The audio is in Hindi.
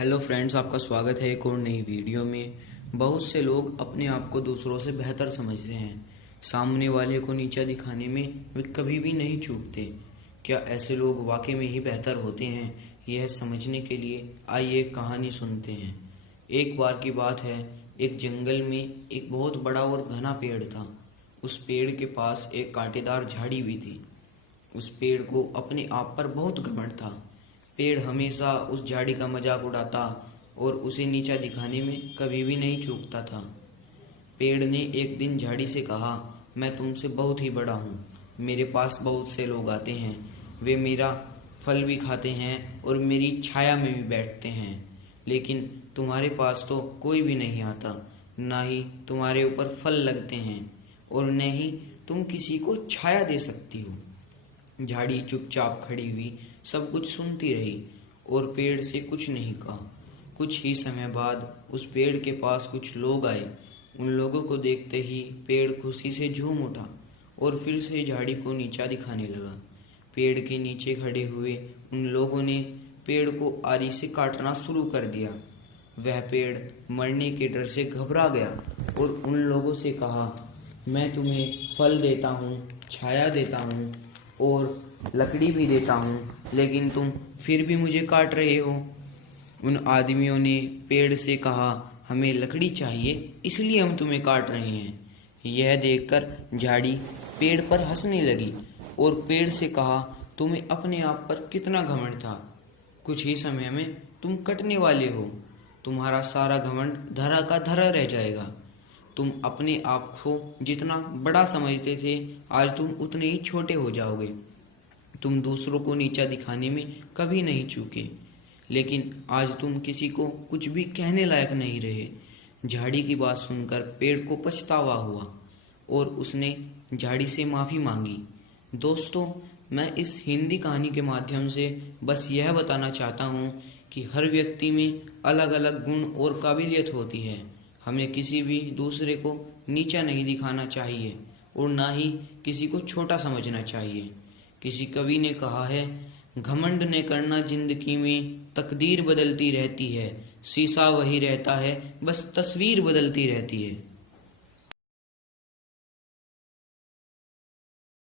हेलो फ्रेंड्स, आपका स्वागत है एक और नई वीडियो में। बहुत से लोग अपने आप को दूसरों से बेहतर समझते हैं। सामने वाले को नीचा दिखाने में वे कभी भी नहीं चूकते। क्या ऐसे लोग वाकई में ही बेहतर होते हैं? यह समझने के लिए आइए एक कहानी सुनते हैं। एक बार की बात है, एक जंगल में एक बहुत बड़ा और घना पेड़ था। उस पेड़ के पास एक कांटेदार झाड़ी भी थी। उस पेड़ को अपने आप पर बहुत घमंड था। पेड़ हमेशा उस झाड़ी का मजाक उड़ाता और उसे नीचा दिखाने में कभी भी नहीं चूकता था। पेड़ ने एक दिन झाड़ी से कहा, मैं तुमसे बहुत ही बड़ा हूँ। मेरे पास बहुत से लोग आते हैं। वे मेरा फल भी खाते हैं और मेरी छाया में भी बैठते हैं। लेकिन तुम्हारे पास तो कोई भी नहीं आता। ना ही तुम्हारे ऊपर फल लगते हैं और न ही तुम किसी को छाया दे सकती हो। झाड़ी चुपचाप खड़ी हुई सब कुछ सुनती रही और पेड़ से कुछ नहीं कहा। कुछ ही समय बाद उस पेड़ के पास कुछ लोग आए। उन लोगों को देखते ही पेड़ खुशी से झूम उठा और फिर से झाड़ी को नीचा दिखाने लगा। पेड़ के नीचे खड़े हुए उन लोगों ने पेड़ को आरी से काटना शुरू कर दिया। वह पेड़ मरने के डर से घबरा गया और उन लोगों से कहा, मैं तुम्हें फल देता हूँ, छाया देता हूँ और लकड़ी भी देता हूँ, लेकिन तुम फिर भी मुझे काट रहे हो। उन आदमियों ने पेड़ से कहा, हमें लकड़ी चाहिए इसलिए हम तुम्हें काट रहे हैं। यह देखकर झाड़ी पेड़ पर हंसने लगी और पेड़ से कहा, तुम्हें अपने आप पर कितना घमंड था। कुछ ही समय में तुम कटने वाले हो। तुम्हारा सारा घमंड धरा का धरा रह जाएगा। तुम अपने आप को जितना बड़ा समझते थे, आज तुम उतने ही छोटे हो जाओगे। तुम दूसरों को नीचा दिखाने में कभी नहीं चूके, लेकिन आज तुम किसी को कुछ भी कहने लायक नहीं रहे। झाड़ी की बात सुनकर पेड़ को पछतावा हुआ और उसने झाड़ी से माफ़ी मांगी। दोस्तों, मैं इस हिंदी कहानी के माध्यम से बस यह बताना चाहता हूँ कि हर व्यक्ति में अलग अलग गुण और काबिलियत होती है। हमें किसी भी दूसरे को नीचा नहीं दिखाना चाहिए और ना ही किसी को छोटा समझना चाहिए। किसी कवि ने कहा है, घमंड ने करना जिंदगी में, तकदीर बदलती रहती है, शीशा वही रहता है, बस तस्वीर बदलती रहती है।